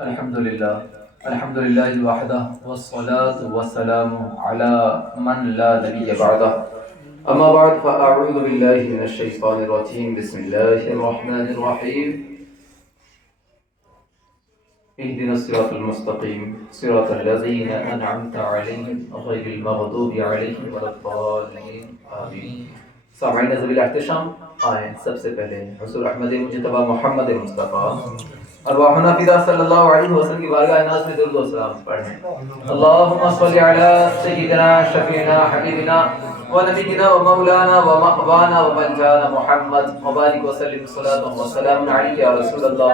الحمد لله وحده والصلاة والسلام على من لا نبي بعده. أما بعد فأعوذ بالله من الشيطان الرجيم. بسم الله الرحمن الرحيم. اهدنا الصراط المستقيم صراط الذين أنعمت عليهم غير المغضوب عليهم ولا الضالين آمين. سامعین ذوی الاحتشام، آئیں سب سے پہلے حضور احمد مجتبی محمد مصطفیٰ ارواحنا فدا صلی اللہ علیہ وسلم کی بارگاہ ناز میں درود و سلام پڑھیں. اللہم صلی علی سیدنا شفیعنا حبیبنا و نبینا و مولانا و مأوانا و ملجانا محمد مبارک وسلم صلاۃ و سلام علیک یا رسول اللہ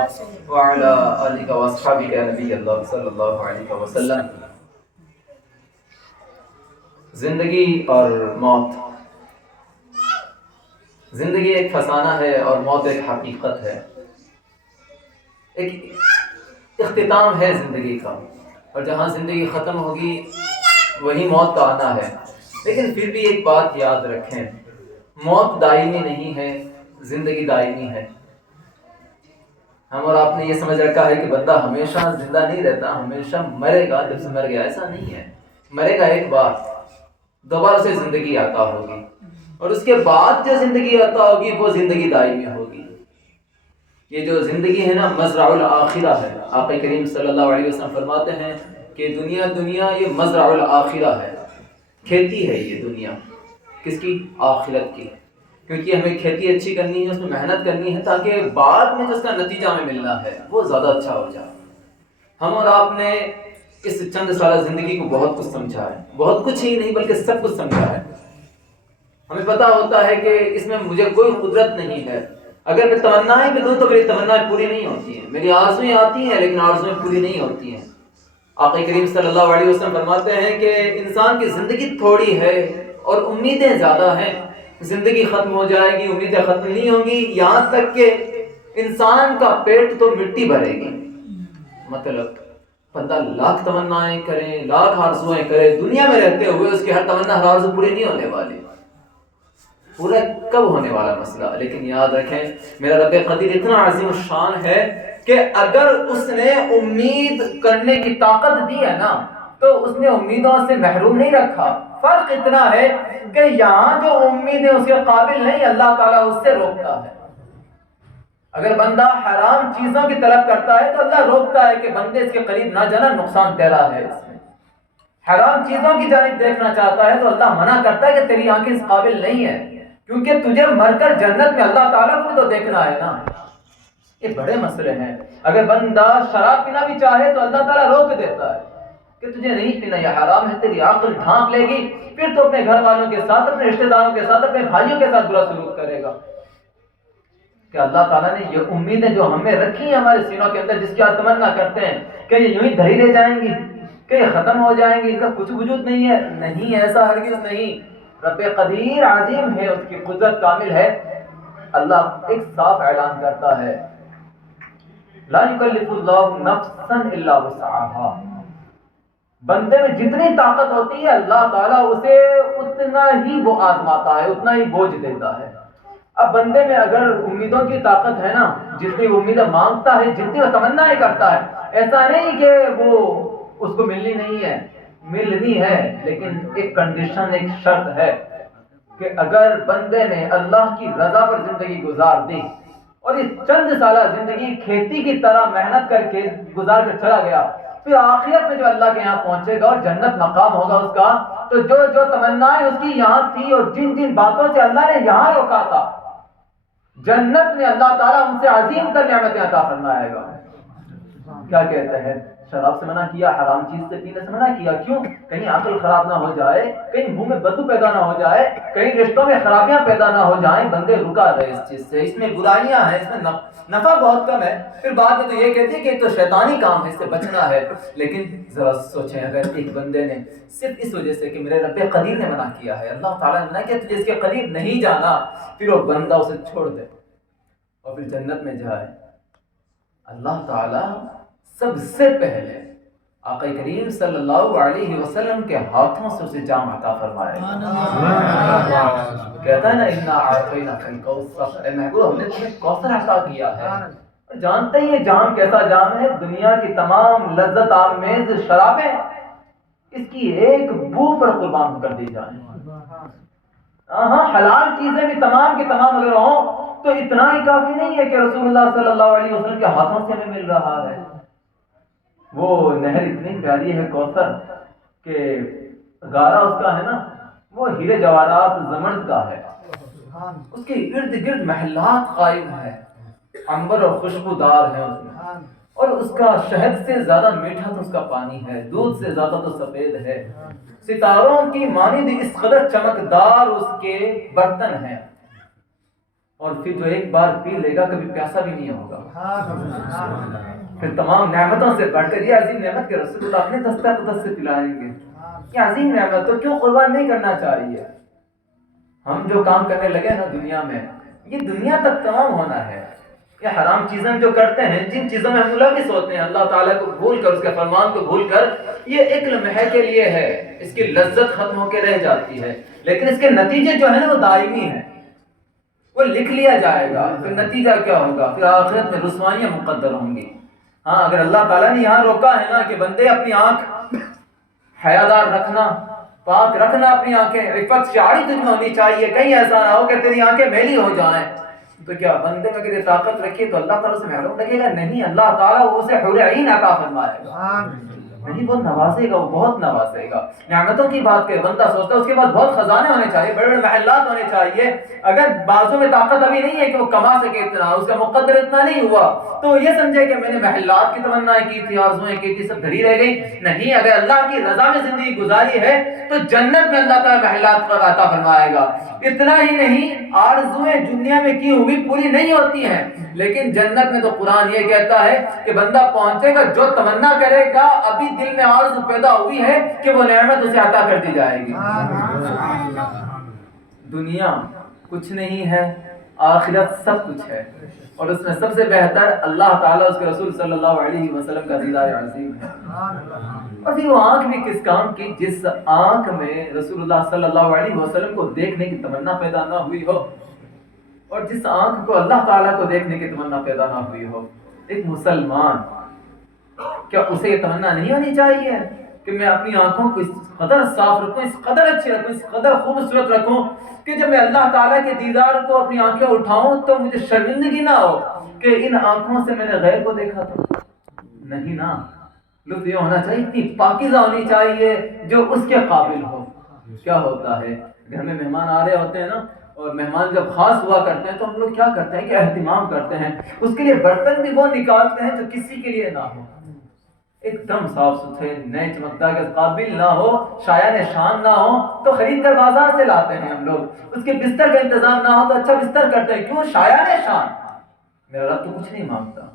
وعلی آلک و اصحابک یا نبی اللہ صلی اللہ علیہ وسلم. زندگی اور موت. زندگی ایک فسانہ ہے اور موت ایک حقیقت ہے. ایک اختتام ہے زندگی کا، اور جہاں زندگی ختم ہوگی وہی موت کا آنا ہے. لیکن پھر بھی ایک بات یاد رکھیں، موت دائمی نہیں ہے، زندگی دائمی ہے. ہم اور آپ نے یہ سمجھ رکھا ہے کہ بندہ ہمیشہ زندہ نہیں رہتا، ہمیشہ مرے گا. جب سے مر گیا ایسا نہیں ہے. مرے گا ایک بار، دوبارہ سے زندگی عطا ہوگی، اور اس کے بعد جو زندگی عطا ہوگی وہ زندگی دائمی ہوگی. یہ جو زندگی ہے نا مزرع الآخرہ ہے. آقا کریم صلی اللہ علیہ وسلم فرماتے ہیں کہ دنیا یہ مزرع الآخرہ ہے، کھیتی ہے یہ دنیا. کس کی؟ آخرت کی. کیونکہ ہمیں کھیتی اچھی کرنی ہے، اس میں محنت کرنی ہے، تاکہ بعد میں جو اس کا نتیجہ ہمیں ملنا ہے وہ زیادہ اچھا ہو جائے. ہم اور آپ نے اس چند سالہ زندگی کو بہت کچھ سمجھا ہے، بہت کچھ ہی نہیں بلکہ سب کچھ سمجھا ہے. ہمیں پتہ ہوتا ہے کہ اس میں مجھے کوئی قدرت نہیں ہے. اگر میں تمنائیں بھی دوں تو میری تمنائیں پوری نہیں ہوتی ہیں. میری آرزویں آتی ہیں لیکن آرزویں پوری نہیں ہوتی ہیں. آقا کریم صلی اللہ علیہ وسلم فرماتے ہیں کہ انسان کی زندگی تھوڑی ہے اور امیدیں زیادہ ہیں. زندگی ختم ہو جائے گی، امیدیں ختم نہیں ہوں گی، یہاں تک کہ انسان کا پیٹ تو مٹی بھرے گی. مطلب بندہ لاکھ تمنائیں کرے، لاکھ آرزویں کرے، دنیا میں رہتے ہوئے اس کی ہر تمنا ہر آرزو پوری نہیں ہونے والی. پورا کب ہونے والا مسئلہ. لیکن یاد رکھیں میرا رب قدیر اتنا عظیم الشان ہے کہ اگر اس نے امید کرنے کی طاقت دی ہے نا تو اس نے امیدوں سے محروم نہیں رکھا. فرق اتنا ہے کہ یہاں جو امیدیں اس کے قابل نہیں، اللہ تعالیٰ اس سے روکتا ہے. اگر بندہ حرام چیزوں کی طلب کرتا ہے تو اللہ روکتا ہے کہ بندے اس کے قریب نہ جانا، نقصان تیرا ہے. اس میں حرام چیزوں کی جانب دیکھنا چاہتا ہے تو اللہ منع کرتا ہے کہ تیری آنکھیں اس قابل نہیں ہے، کیونکہ تجھے مر کر جنت میں اللہ تعالیٰ کو تو دیکھنا ہے نا. یہ بڑے مسئلے ہیں. اگر بندہ شراب پینا بھی چاہے تو اللہ تعالیٰ روک دیتا ہے کہ تجھے نہیں پینا، یہ حرام ہے. تیری عقل ڈھانپ لے گی، پھر تو اپنے گھر والوں کے ساتھ، اپنے رشتہ داروں کے ساتھ، اپنے بھائیوں کے ساتھ برا سلوک کرے گا. کہ اللہ تعالیٰ نے یہ امیدیں جو ہمیں رکھی ہیں ہمارے سینوں کے اندر، جس کی آپ تمنا کرتے ہیں کہ یہ یوں ہی دھری رہ جائیں گی، کہ یہ ختم ہو جائیں گی، ان کا کچھ وجود نہیں ہے. نہیں، ایسا ہرگز نہیں. رب قدیر عظیم ہے، اس کی قدرت کامل ہے. اللہ ایک صاف اعلان کرتا ہے، لا یکلف اللہ نفسا الا وسعها. بندے میں جتنی طاقت ہوتی ہے اللہ تعالیٰ اسے اتنا ہی وہ آزماتا ہے، اتنا ہی بوجھ دیتا ہے. اب بندے میں اگر امیدوں کی طاقت ہے نا، جتنی امیدیں مانگتا ہے، جتنی وہ تمنائیں کرتا ہے، ایسا نہیں کہ وہ اس کو ملنی نہیں ہے، ملنی ہے. لیکن ایک کنڈیشن، ایک شرط ہے کہ اگر بندے نے اللہ کی رضا پر زندگی گزار دی اور یہ چند سالہ زندگی کھیتی کی طرح محنت کر کے گزار کر چلا گیا، پھر آخرت میں جو اللہ کے یہاں پہنچے گا اور جنت مقام ہوگا اس کا، تو جو جو تمنائیں اس کی یہاں تھی اور جن جن باتوں سے اللہ نے یہاں روکا تھا، جنت میں اللہ تعالیٰ ان سے عظیم تر نعمتیں عطا فرمائے گا. کیا کہتے ہیں؟ شراب سے منع کیا، حرام چیز سے پینے سے منع کیا. کیوں؟ کہیں عقل خراب نہ ہو جائے، کہیں منہ میں بدبو پیدا نہ ہو جائے، کہیں رشتوں میں خرابیاں پیدا نہ ہو جائیں. بندے رکا رہے اس چیز سے. اس میں برائیاں ہیں، اس میں نفع بہت کم ہے. پھر بعد میں تو یہ کہتے ہیں کہ یہ تو شیطانی کام ہے، اس سے بچنا ہے. لیکن ذرا سوچیں، اگر ایک بندے نے صرف اس وجہ سے کہ میرے رب قدیر نے منع کیا ہے، اللہ تعالیٰ نے منع کیا تجھے اس کے قریب نہیں جانا، پھر وہ بندہ اسے چھوڑ دے اور پھر جنت میں جائے، اللہ تعالیٰ سب سے پہلے آقا کریم صلی اللہ علیہ وسلم کے ہاتھوں سے اسے جام عطا فرمائے. کہتا ہے نا اِنَّا أَعْطَيْنَاكَ الْكَوْثَرَ، اے محبوب ہم نے تمہیں کوثر عطا کیا ہے. جانتے ہی یہ جام کیسا جام ہے؟ دنیا کی تمام لذت آمیز شرابیں اس کی ایک بو پر قربان کر دی جائیں۔ ہاں حلال چیزیں بھی تمام کی تمام اگر ہوں تو اتنا ہی کافی نہیں ہے کہ رسول اللہ صلی اللہ علیہ وسلم کے ہاتھوں سے ہمیں مل رہا ہے۔ وہ نہر اتنی پیاری ہے کوثر کہ گارا اس کا ہے نا وہ ہیرے جواہرات زمرد کا ہے، اس کے ارد گرد محلات قائم ہے، عنبر اور خوشبودار ہے اس میں، اور اس کا شہد سے زیادہ میٹھا تو اس کا پانی ہے، دودھ سے زیادہ تو سفید ہے، ستاروں کی مانند اس قدر چمکدار اس کے برتن ہیں، اور پھر جو ایک بار پی لے گا کبھی پیاسا بھی نہیں ہوگا۔ پھر تمام نعمتوں سے بڑھ کر یہ عظیم نعمت کے رسول اللہ اپنے دست سے پلائیں گے، یہ عظیم نعمت تو کیوں قربان نہیں کرنا چاہیے؟ ہم جو کام کرنے لگے نا دنیا میں، یہ دنیا تک تمام ہونا ہے۔ یہ حرام چیزیں جو کرتے ہیں، جن چیزوں میں ہم ملوث ہوتے ہیں، اللہ تعالیٰ کو بھول کر، اس کے فرمان کو بھول کر، یہ ایک لمحے کے لیے ہے، اس کی لذت ختم ہو کے رہ جاتی ہے، لیکن اس کے نتیجے جو ہے نا وہ دائمی ہیں، وہ لکھ لیا جائے گا۔ پھر نتیجہ کیا ہوگا؟ پھر آخرت میں رسوائیاں مقدر ہوں گی۔ ہاں اگر اللہ تعالیٰ نے یہاں روکا ہے نا کہ بندے اپنی آنکھ حیادار رکھنا، پاک رکھنا اپنی آنکھیں، عفت شعاری تجھ میں ہونی چاہیے، کہیں ایسا نہ ہو کہ تیری آنکھیں میلی ہو جائیں، تو کیا بندے میں اگر یہ طاقت رکھیے تو اللہ تعالیٰ سے محروم لگے گا؟ نہیں، اللہ تعالیٰ اسے حور عین عطا فرمائے گا، نہیں وہ نوازے گا، وہ بہت نوازے گا۔ نعمتوں کی بات کرے، بندہ سوچتا ہے اس کے پاس بہت خزانے ہونے چاہیے، بڑے بڑے محلات ہونے چاہیے، اگر بازو میں طاقت ابھی نہیں ہے کہ وہ کما سکے اتنا، اس کا مقدر اتنا نہیں ہوا تو یہ سمجھے کہ میں نے محلات کی تمنا کی تھی، آرزویں کی تھی، سب گھڑی رہ گئی۔ نہیں، اگر اللہ کی رضا میں زندگی گزاری ہے تو جنت میں اللہ تعالیٰ محلات پر عطا فرمائے گا۔ اتنا ہی نہیں، آرزویں دنیا میں کی ہوئی پوری نہیں ہوتی ہیں، لیکن جنت میں تو قرآن یہ کہتا ہے کہ بندہ پہنچے گا، جو تمنا کرے گا، ابھی دل میں آرزو پیدا ہوئی ہے کہ وہ نعمت اسے عطا کر دی جائے گی۔ دنیا کچھ نہیں ہے، آخرت سب کچھ ہے، اور اس میں سب سے بہتر اللہ تعالیٰ اس کے رسول صلی اللہ علیہ وسلم کا دیدار عظیم ہے۔ اور پھر وہ آنکھ بھی کس کام کی جس آنکھ میں رسول اللہ صلی اللہ علیہ وسلم کو دیکھنے کی تمنا پیدا نہ ہوئی ہو، اور جس آنکھ کو اللہ تعالیٰ کو دیکھنے کی تمنا پیدا نہ ہوئی ہو۔ ایک مسلمان کیا اسے یہ تمنا نہیں ہونی چاہیے کہ میں اپنی آنکھوں کو اس قدر صاف رکھوں، اس قدر اچھی رکھوں، اس قدر خوبصورت رکھوں کہ جب میں اللہ تعالیٰ کے دیدار کو اپنی آنکھیں اٹھاؤں تو مجھے شرمندگی نہ ہو کہ ان آنکھوں سے میں نے غیر کو دیکھا تھا؟ نہیں نا، لطف یہ ہونا چاہیے، اتنی پاکیزہ ہونی چاہیے جو اس کے قابل ہو۔ کیا ہوتا ہے گھر میں مہمان آ رہے ہوتے ہیں نا، اور مہمان جب خاص ہوا کرتے ہیں تو ہم لوگ کیا کرتے ہیں کہ اہتمام کرتے ہیں، اس کے لیے برتن بھی وہ نکالتے ہیں جو کسی کے لیے نہ ہو، ایک دم صاف ستھرے نئے چمکدار کے قابل نہ ہو، شایان شان نہ ہو تو خرید کر بازار سے لاتے ہیں ہم لوگ۔ اس کے بستر کا انتظام نہ ہو تو اچھا بستر کرتے ہیں، کیوں؟ شایان شان۔ میرا رب تو کچھ نہیں مانگتا،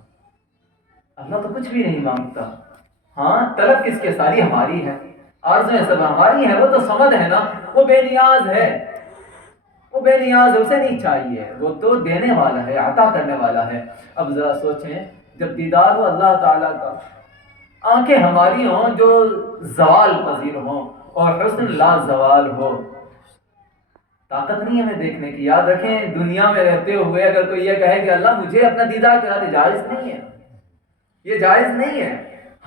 اللہ تو کچھ بھی نہیں مانگتا۔ ہاں طلب کس کے؟ ساری ہماری ہے، آرزویں سب ہماری ہیں، وہ تو صمد ہے نا، وہ بے نیاز ہے، وہ بے نیاز ہے، اسے نہیں چاہیے، وہ تو دینے والا ہے، عطا کرنے والا ہے۔ اب ذرا سوچیں، جب دیدار ہو اللہ تعالیٰ کا، آنکھیں ہماری ہوں جو زوال پذیر ہوں اور حسن لا زوال ہو، طاقت نہیں ہمیں دیکھنے کی۔ یاد رکھیں، دنیا میں رہتے ہوئے اگر کوئی یہ کہے کہ اللہ مجھے اپنا دیدار کرا دے، جائز نہیں ہے، یہ جائز نہیں ہے۔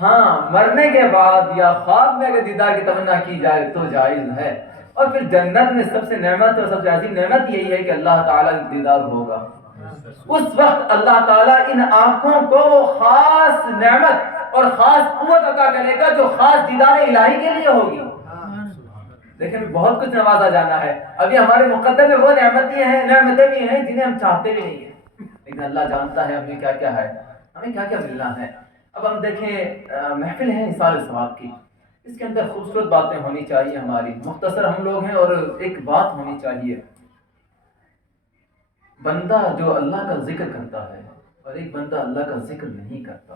ہاں مرنے کے بعد یا خواب میں اگر دیدار کی تمنا کی جائے تو جائز ہے۔ اور پھر جنت میں سب سے نعمت اور سب سے عظیم نعمت یہی ہے کہ اللہ تعالیٰ کا دیدار ہوگا۔ اس وقت اللہ تعالیٰ ان آنکھوں کو وہ خاص نعمت اور خاص قوت عطا کرے گا جو خاص دیدار الہی کے لیے ہوگی۔ لیکن بہت کچھ نوازا جانا ہے، ابھی ہمارے مقدر میں وہ نعمتیں بھی ہیں جنہیں ہم چاہتے بھی نہیں ہیں، لیکن اللہ جانتا ہے ہمیں کیا کیا ہے، ہمیں کیا کیا ملنا ہے۔ اب ہم دیکھیں، محفل ہے احسان ثواب کی، اس کے اندر خوبصورت باتیں ہونی چاہیے ہماری، مختصر ہم لوگ ہیں، اور ایک بات ہونی چاہیے، بندہ جو اللہ کا ذکر کرتا ہے اور ایک بندہ اللہ کا ذکر نہیں کرتا،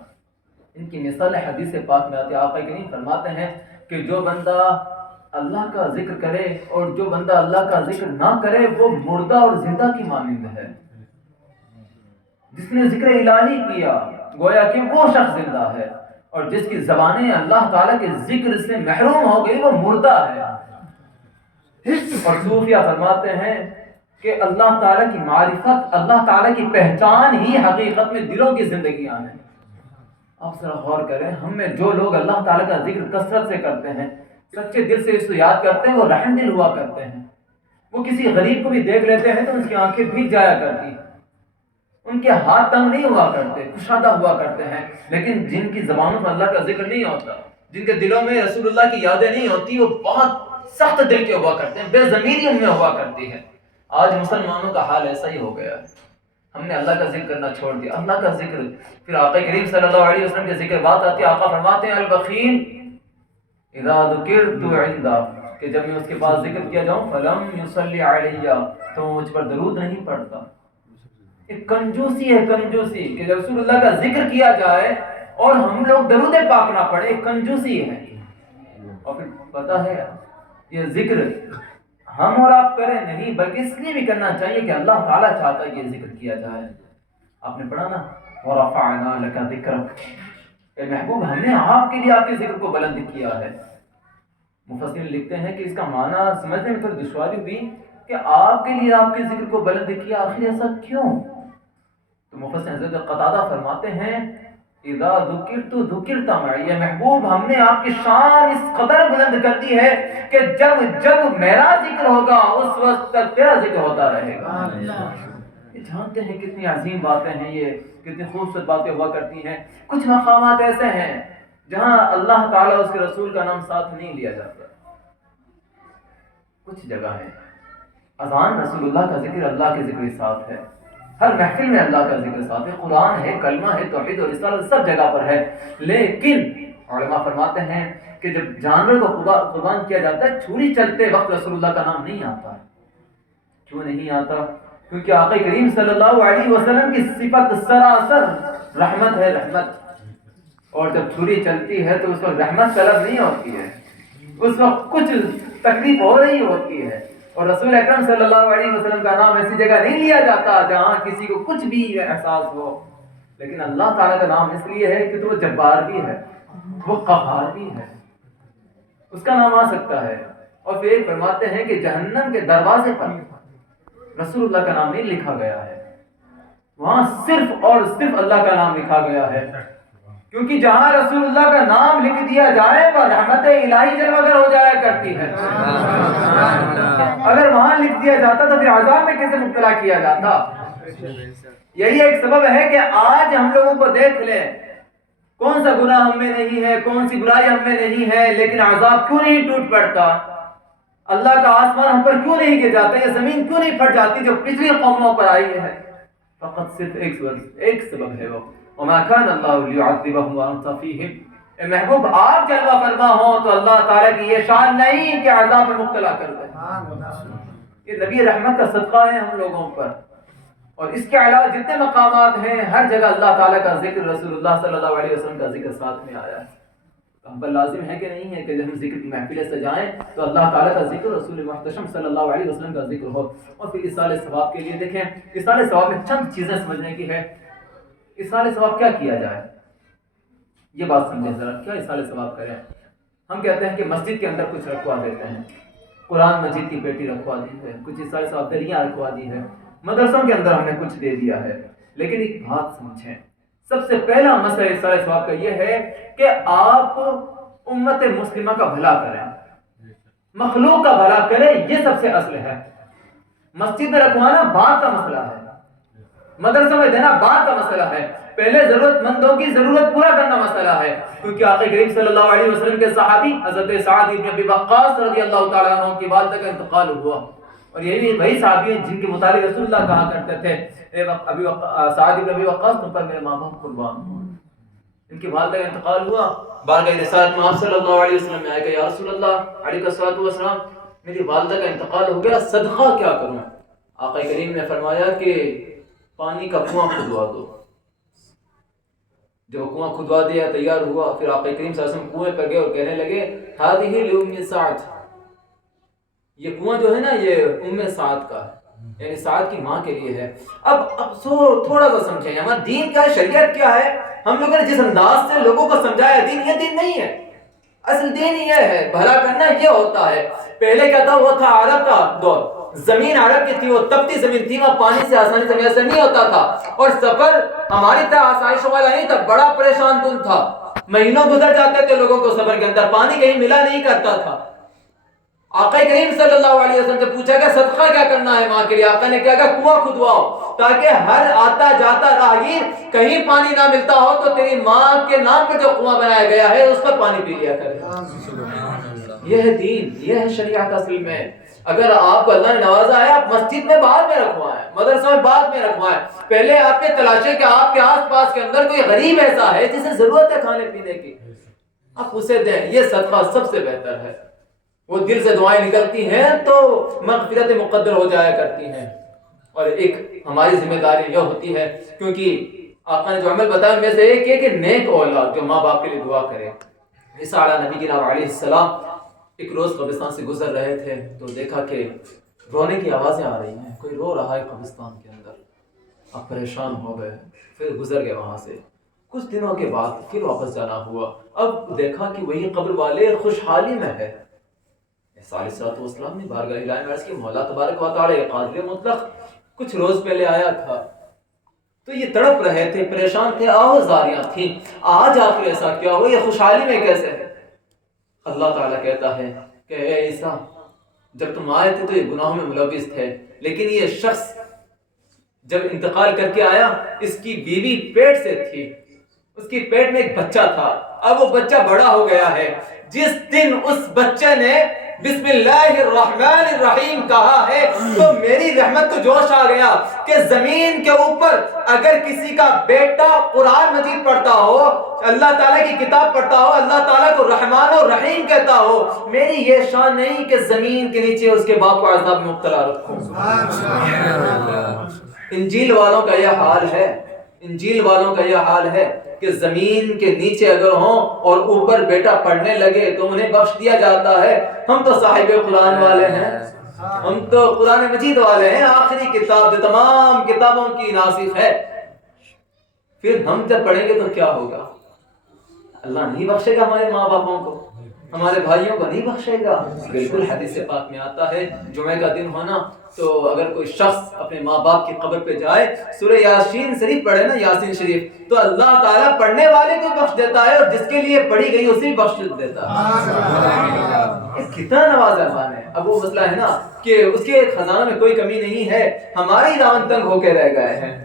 ان کی مثال حدیث پاک میں آتی ہے۔ آقا کریم فرماتے ہیں کہ جو بندہ اللہ کا ذکر کرے اور جو بندہ اللہ کا ذکر نہ کرے وہ مردہ اور زندہ کی مانند ہے۔ جس نے ذکر الہی کیا گویا کہ وہ شخص زندہ ہے، اور جس کی زبانیں اللہ تعالیٰ کے ذکر سے محروم ہو گئی وہ مردہ ہے۔ اور صوفیہ فرماتے ہیں کہ اللہ تعالیٰ کی معرفت، اللہ تعالیٰ کی پہچان ہی حقیقت میں دلوں کی زندگیاں ہیں۔ آپ ذرا غور کریں، ہم میں جو لوگ اللہ تعالیٰ کا ذکر کثرت سے کرتے ہیں، سچے دل سے اس کو یاد کرتے ہیں، وہ رحم دل ہوا کرتے ہیں۔ وہ کسی غریب کو بھی دیکھ لیتے ہیں تو ان کی آنکھیں بھیگ جایا کرتی، ان کے ہاتھ تنگ نہیں ہوا کرتے، کشادہ ہوا کرتے ہیں۔ لیکن جن کی زبانوں پر اللہ کا ذکر نہیں ہوتا، جن کے دلوں میں رسول اللہ کی یادیں نہیں ہوتی، وہ بہت سخت دل کے ہوا کرتے ہیں، بے ضمیری ان میں ہوا کرتی ہے۔ آج مسلمانوں کا حال ایسا ہی ہو گیا ہے، ہم نے اللہ کا ذکر کرنا چھوڑ دیا۔ اللہ کا ذکر، پھر آقا کریم صلی اللہ علیہ وسلم کے ذکر بات آتی ہے، آقا فرماتے ہیں البخیل اذا ذکرت عندہ، کہ جب میں اس کے پاس ذکر کیا جاؤں فلم یصلی علیہ، تو وہ مجھ پر درود نہیں پڑھتا۔ ایک کنجوسی ہے، کنجوسی، کہ جب رسول اللہ کا ذکر کیا جائے اور ہم لوگ درود پاک نہ پڑھیں، ایک کنجوسی ہے۔ اور پھر پتہ ہے یہ ذکر ہم اور آپ کریں نہیں، بلکہ اس لیے بھی کرنا چاہیے کہ اللہ تعالیٰ چاہتا ہے کہ یہ ذکر کیا جائے۔ آپ نے پڑھا نا وَرَفَعْنَا لَكَ ذِكْرَكَ، اے محبوب ہم نے آپ کے لیے آپ کے ذکر کو بلند کیا ہے۔ مفسرین لکھتے ہیں کہ اس کا معنی سمجھنے میں تھوڑی دشواری ہوئی کہ آپ کے لیے آپ کے ذکر کو بلند کیا، آخر ایسا کیوں؟ تو مفسر حضرت قتادہ فرماتے ہیں اذا ذکرت ذکرت معی، محبوب ہم نے آپ کی شان اس قدر بلند کر دی ہے کہ جب جب میرا ذکر ہوگا اس وقت تک تیرا ذکر ہوتا رہے گا۔ یہ جانتے ہیں کتنی عظیم باتیں ہیں، یہ کتنی خوبصورت باتیں ہوا کرتی ہیں۔ کچھ مقامات ایسے ہیں جہاں اللہ تعالیٰ اس کے رسول کا نام ساتھ نہیں لیا جاتا۔ کچھ جگہ ہے اذان رسول اللہ کا ذکر، اللہ کے ذکر ساتھ ہے، ہر محفل میں اللہ کا ذکر ساتھ ہے، قرآن ہے، کلمہ ہے، توحید اور رسالت سب جگہ پر ہے۔ لیکن علماء فرماتے ہیں کہ جب جانور کو قربان کیا جاتا ہے، چھری چلتے وقت رسول اللہ کا نام نہیں آتا ہے۔ کیوں نہیں آتا؟ کیونکہ آقا کریم صلی اللہ علیہ وسلم کی صفت سراسر رحمت ہے، رحمت، اور جب چھری چلتی ہے تو اس وقت رحمت طلب نہیں ہوتی ہے، اس وقت کچھ تکلیف ہو رہی ہوتی ہے، اور رسول اکرم صلی اللہ علیہ وسلم کا نام ایسی جگہ نہیں لیا جاتا جہاں کسی کو کچھ بھی احساس ہو۔ لیکن اللہ تعالیٰ کا نام اس لیے ہے کہ تو وہ جبار بھی ہے، وہ قہار بھی ہے، اس کا نام آ سکتا ہے۔ اور پھر فرماتے ہیں کہ جہنم کے دروازے پر رسول اللہ کا نام نہیں لکھا گیا ہے، وہاں صرف اور صرف اللہ کا نام لکھا گیا ہے، کیونکہ جہاں رسول اللہ کا نام لکھ دیا جائے وہ رحمت الہی جلوہ گر ہو جایا کرتی ہے۔ اگر وہاں لکھ دیا جاتا تو پھر عذاب میں کیسے مبتلا کیا جاتا؟ یہی ایک سبب ہے کہ آج ہم لوگوں کو دیکھ لیں، کون سا گناہ ہم میں نہیں ہے، کون سی برائی ہم میں نہیں ہے، لیکن عذاب کیوں نہیں ٹوٹ پڑتا؟ اللہ کا آسمان ہم پر کیوں نہیں گر جاتا؟ یہ زمین کیوں نہیں پھٹ جاتی جو پچھلی قوموں پر آئی ہے؟ فقط صرف ایک سبب ہے، وہ وما كان الله ليعذبهم وانت فيهم۔ اے محبوب آپ جلوہ فرما ہو تو اللہ تعالیٰ کی یہ شان نہیں کہ عذاب میں مبتلا کر دے۔ یہ نبی رحمت کا صدقہ ہے ہم لوگوں پر۔ اور اس کے علاوہ جتنے مقامات ہیں ہر جگہ اللہ تعالیٰ کا ذکر، رسول اللہ صلی اللہ علیہ وسلم کا ذکر ساتھ میں آیا ہے۔ ہم پر لازم ہے کہ نہیں ہے کہ جب ہم ذکر کی محفلیں سجائیں تو اللہ تعالیٰ کا ذکر، رسول محتشم صلی اللہ علیہ وسلم کا ذکر ہو۔ اور پھر اصال ثواب کے لیے دیکھیں، اصال ثواب میں چند چیزیں سمجھنے کی ہے۔ اصال ثواب کیا کیا جائے، یہ بات سمجھیں ذرا، کیا اصال ثواب کریں؟ ہم کہتے ہیں کہ مسجد کے اندر کچھ رکھوا دیتے ہیں، قرآن مجید کی پیٹی رکھوا دی ہے، کچھ اصال ثواب دلیاں رکھوا دی ہے، مدرسوں کے اندر ہم نے کچھ دے دیا ہے۔ لیکن ایک بات سمجھیں، سب سے پہلا مسئلہ اصال ثواب کا یہ ہے کہ آپ امت مسلمہ کا بھلا کریں، مخلوق کا بھلا کریں، یہ سب سے اصل ہے۔ مسجد میں رکھوانا بعد کا مسئلہ ہے، مدرسہ میں دینا بعد کا مسئلہ ہے، پہلے ضرورت مندوں کی ضرورت پورا کرنا مسئلہ ہے۔ کیونکہ آقا کریم صلی اللہ علیہ وسلم کے صحابی حضرت سعد بن ابی وقاص رضی اللہ تعالیٰ عنہ کی والدہ کا انتقال ہوا، اور یہی وہی صحابی ہیں جن کے متعلق رسول اللہ کہا کرتے تھے اے سعد بن ابی وقاص تم پر میرے ماں باپ قربان ہوں۔ ان کی والدہ کا انتقال ہوا، بارگاہ رسالت میں آپ صلی اللہ علیہ وسلم میں آئے کہ یا رسول اللہ علیہ الصلوۃ والسلام میری والدہ کا انتقال ہو گیا، صدقہ کیا کروں؟ آقا کریم نے فرمایا کہ پانی کا کنواں کھدوا دو۔ جو کنواں کھدوا دیا تیار ہوا، پھر آقا کریم صلی اللہ علیہ وسلم کنویں پر گئے اور کہنے لگے ہذہ لأم سعد، یہ کنواں جو ہے نا یہ ام سعد کا ہے، یعنی سعد کی ماں کے لیے ہے۔ اب تھوڑا سا سمجھیں ہمارا دین کیا ہے، شریعت کیا ہے۔ ہم لوگوں نے جس انداز سے لوگوں کو سمجھایا دین، یہ دین نہیں ہے۔ اصل دین یہ ہے، بھلا کرنا یہ ہوتا ہے۔ پہلے کیا تھا، وہ تھا عرب کا دور، زمین عرب کی تھی، وہ تپتی زمین تھی، وہاں پانی سے آسانی سے میسر نہیں ہوتا تھا، اور سفر ہماری طرح آسائشوں والا نہیں تھا، بڑا پریشان کن تھا، مہینوں گزر جاتے تھے لوگوں کو سفر کے اندر، پانی کہیں ملا نہیں کرتا تھا۔ آقا کریم صلی اللہ علیہ وسلم سے پوچھا گیا صدقہ کیا کرنا ہے ماں کے لیے؟ آقا نے کیا کہا کنواں کھدواؤ، تاکہ ہر آتا جاتا راہگیر کہیں پانی نہ ملتا ہو تو تیری ماں کے نام پہ جو کنواں بنایا گیا ہے اس پر پانی پی لیا کرے۔ یہ ہے دین، یہ ہے شریعت اصل میں۔ اگر آپ کو اللہ نے نوازا ہے، آپ مسجد میں بعد میں رکھوائیں، مدرسہ میں بعد میں رکھوائیں، پہلے آپ نے تلاشیں کہ آپ کے آس پاس کے اندر کوئی غریب ایسا ہے جسے ضرورت ہے کھانے پینے کی، آپ اسے دیں، یہ صدقہ سب سے بہتر ہے۔ وہ دل سے دعائیں نکلتی ہیں تو مغفرت مقدر ہو جایا کرتی ہیں۔ اور ایک ہماری ذمہ داری یہ ہوتی ہے، کیونکہ آقا نے جو عمل بتایا ان میں سے ایک ہے کہ نیک اولاد جو ماں باپ کے لیے دعا کرے۔ عیسیٰ نبی کی علیہ السلام ایک روز قبرستان سے گزر رہے تھے تو دیکھا کہ رونے کی آوازیں آ رہی ہیں، کوئی رو رہا ہے قبرستان کے اندر، آپ پریشان ہو گئے، پھر گزر گئے وہاں سے۔ کچھ دنوں کے بعد پھر واپس جانا ہوا، اب دیکھا کہ وہی قبر والے خوشحالی میں ہے۔ عیسیٰ علیہ السلام نے بارگاہ الہی میں عرض کی مولا تبارک و تعالی قادر مطلق کچھ روز پہلے آیا تھا تو یہ تڑپ رہے تھے، پریشان تھے، آہوازاریاں تھیں، آج آخر ایسا کیا ہو، یہ خوشحالی میں کیسے ہے؟ اللہ تعالیٰ کہتا ہے کہ اے عیسیٰ جب تم آئے تھے تو یہ گناہوں میں ملوث تھے، لیکن یہ شخص جب انتقال کر کے آیا اس کی بیوی پیٹ سے تھی، اس کی پیٹ میں ایک بچہ تھا، اب وہ بچہ بڑا ہو گیا ہے، جس دن اس بچے نے بسم اللہ الرحمن الرحیم کہا ہے تو میری رحمت کو جوش آ گیا کہ زمین کے اوپر اگر کسی کا بیٹا قرآن مجید پڑھتا ہو، اللہ تعالیٰ کی کتاب پڑھتا ہو، اللہ تعالیٰ کو رحمان و رحیم کہتا ہو، میری یہ شان نہیں کہ زمین کے نیچے اس کے باپ کو عذاب میں مبتلا رکھوں۔ انجیل والوں کا یہ حال ہے، انجیل والوں کا یہ حال ہے کہ زمین کے نیچے اگر ہوں اور اوپر بیٹا پڑھنے لگے تو انہیں بخش دیا جاتا ہے۔ ہم تو صاحب قرآن والے ہیں، ہم تو قرآن مجید والے ہیں، آخری کتاب جو تمام کتابوں کی ناسخ ہے، پھر ہم جب پڑھیں گے تو کیا ہوگا؟ اللہ نہیں بخشے گا ہمارے ماں باپوں کو، ہمارے بھائیوں کو نہیں بخشے گا۔ بالکل حدیث پاک میں آتا ہے جمعہ کا دن ہونا تو اگر کوئی شخص اپنے ماں باپ کی قبر پہ جائے سورہ یاسین شریف پڑھے نا، یاسین شریف، تو اللہ تعالیٰ پڑھنے والے کو بخش دیتا ہے اور جس کے لیے پڑھی گئی اسے بھی بخش دیتا ہے۔ کتنا نوازان ہے۔ اب وہ مسئلہ ہے نا کہ اس کے خزانہ میں کوئی کمی نہیں ہے، ہمارے ہی دامن تنگ ہو کے رہ گئے ہیں،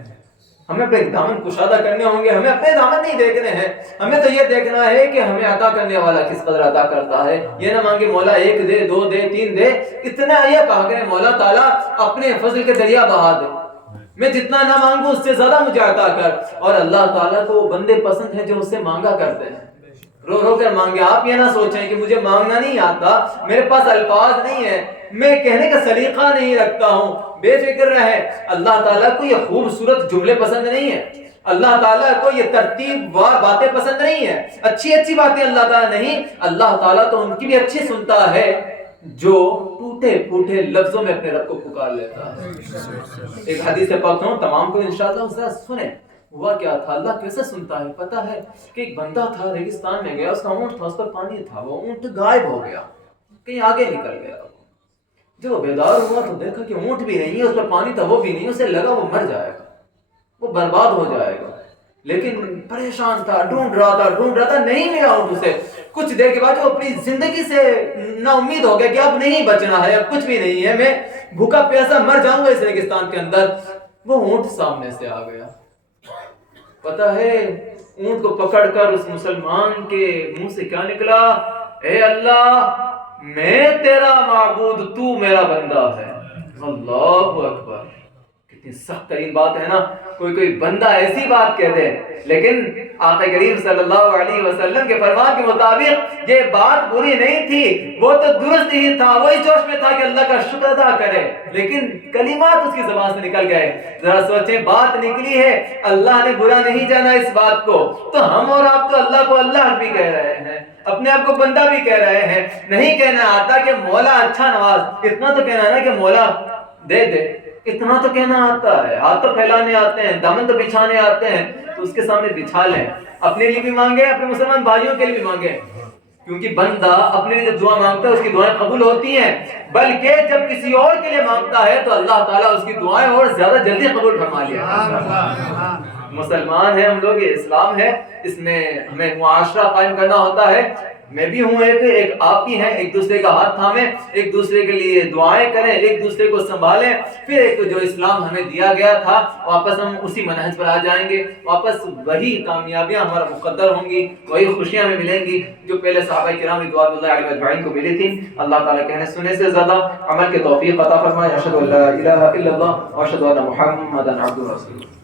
ہمیں اپنے دامن کشادہ کرنے ہوں گے، ہمیں اپنے دامن نہیں دیکھنے ہیں، ہمیں تو یہ دیکھنا ہے کہ ہمیں عطا کرنے والا کس قدر عطا کرتا ہے۔ یہ نہ مانگے مولا ایک دے، دو دے، تین دے، اتنا یہ کہا کرے مولا تعالیٰ اپنے فضل کے دریا بہا دے، میں جتنا نہ مانگوں اس سے زیادہ مجھے عطا کر۔ اور اللہ تعالیٰ کو وہ بندے پسند ہیں جو اس سے مانگا کرتے ہیں، رو رو کر مانگے۔ آپ یہ نہ سوچیں کہ مجھے مانگنا نہیں آتا، میرے پاس الفاظ نہیں ہے، میں کہنے کا سلیقہ نہیں رکھتا ہوں، بے فکر رہے۔ اللہ تعالیٰ کو یہ خوبصورت جملے پسند نہیں ہے، اللہ تعالیٰ کو یہ ترتیب وار باتیں پسند نہیں ہے، اچھی اچھی باتیں اللہ تعالیٰ نہیں، اللہ تعالیٰ تو ان کی بھی اچھی سنتا ہے جو ٹوٹے پھوٹے لفظوں میں اپنے رب کو پکار لیتا ہے۔ ایک حدیث پاک ہوں تمام کو انشاءاللہ سنیں۔ ہوا کیا تھا، اللہ کیسے سنتا ہے؟ پتہ ہے کہ ایک بندہ تھا ریگستان میں گیا، اس کا اونٹ تھا، اس پر پانی تھا، وہ اونٹ غائب ہو گیا، کہیں آگے نکل گیا۔ جب وہ بیدار ہوا تو دیکھا کہ اونٹ بھی نہیں ہے، اس پر پانی تھا وہ بھی نہیں، اسے لگا وہ مر جائے گا، وہ برباد ہو جائے گا، لیکن پریشان تھا، ڈھونڈ رہا تھا، نہیں ملا اونٹ اسے۔ کچھ دیر کے بعد وہ اپنی زندگی سے نا امید ہو گیا کہ اب نہیں بچنا ہے، اب کچھ بھی نہیں ہے، میں بھوکا پیاسا مر جاؤں گا اس ریگستان کے اندر۔ وہ اونٹ سامنے سے آ گیا، پتہ ہے اونٹ کو پکڑ کر اس مسلمان کے منہ سے کیا نکلا؟ اے اللہ میں تیرا معبود، تو میرا بندہ ہے۔ اللہ اکبر، کتنی سخت ترین بات ہے نا، کوئی بندہ ایسی بات کہہ دے، لیکن آقا کریم صلی اللہ علیہ وسلم کے فرمان کے مطابق یہ بات بری نہیں تھی، وہ تو درست ہی تھا، وہی جوش میں تھا کہ اللہ کا شکر ادا کرے، لیکن کلمات اس کی زبان سے نکل گئے۔ ذرا سوچیں، بات نکلی ہے، اللہ نے برا نہیں جانا اس بات کو، تو ہم اور آپ تو اللہ کو اللہ بھی کہہ رہے ہیں، اپنے آپ کو بندہ بھی کہہ رہے ہیں، نہیں کہنا آتا کہ مولا اچھا نواز، اتنا تو کہنا ہے نا کہ مولا دے دے، اتنا تو کہنا آتا ہے، ہاتھ تو پھیلانے آتے ہیں، دامن تو بچھانے آتے ہیں، تو اس کے سامنے بچھا لیں، اپنے لیے بھی مانگے، اپنے مسلمان بھائیوں کے لیے بھی مانگے۔ کیونکہ بندہ اپنے لیے جب دعا مانگتا ہے اس کی دعائیں قبول ہوتی ہیں، بلکہ جب کسی اور کے لیے مانگتا ہے تو اللہ تعالیٰ اس کی دعائیں اور زیادہ جلدی قبول فرما لیا۔ مسلمان ہیں ہم لوگ، یہ اسلام ہے، اس میں ہمیں معاشرہ قائم کرنا ہوتا ہے۔ میں بھی ہوں ایک آپ بھی ہیں، ایک دوسرے کا ہاتھ تھامیں، ایک دوسرے کے لیے دعائیں کریں، ایک دوسرے کو سنبھالیں، پھر ایک جو اسلام ہمیں دیا گیا تھا واپس ہم اسی منہج پر آ جائیں گے، واپس وہی کامیابیاں ہمارا مقدر ہوں گی، وہی خوشیاں ہمیں ملیں گی جو پہلے صحابہ کرام رضوان اللہ علیہم اجمعین کو ملی تھی۔ اللہ تعالیٰ کہنے سننے سے زیادہ عمل کے توفیق عطا فرمائے۔ اشہد ان لا الہ الا اللہ واشہد ان محمدا عبدہ ورسولہ۔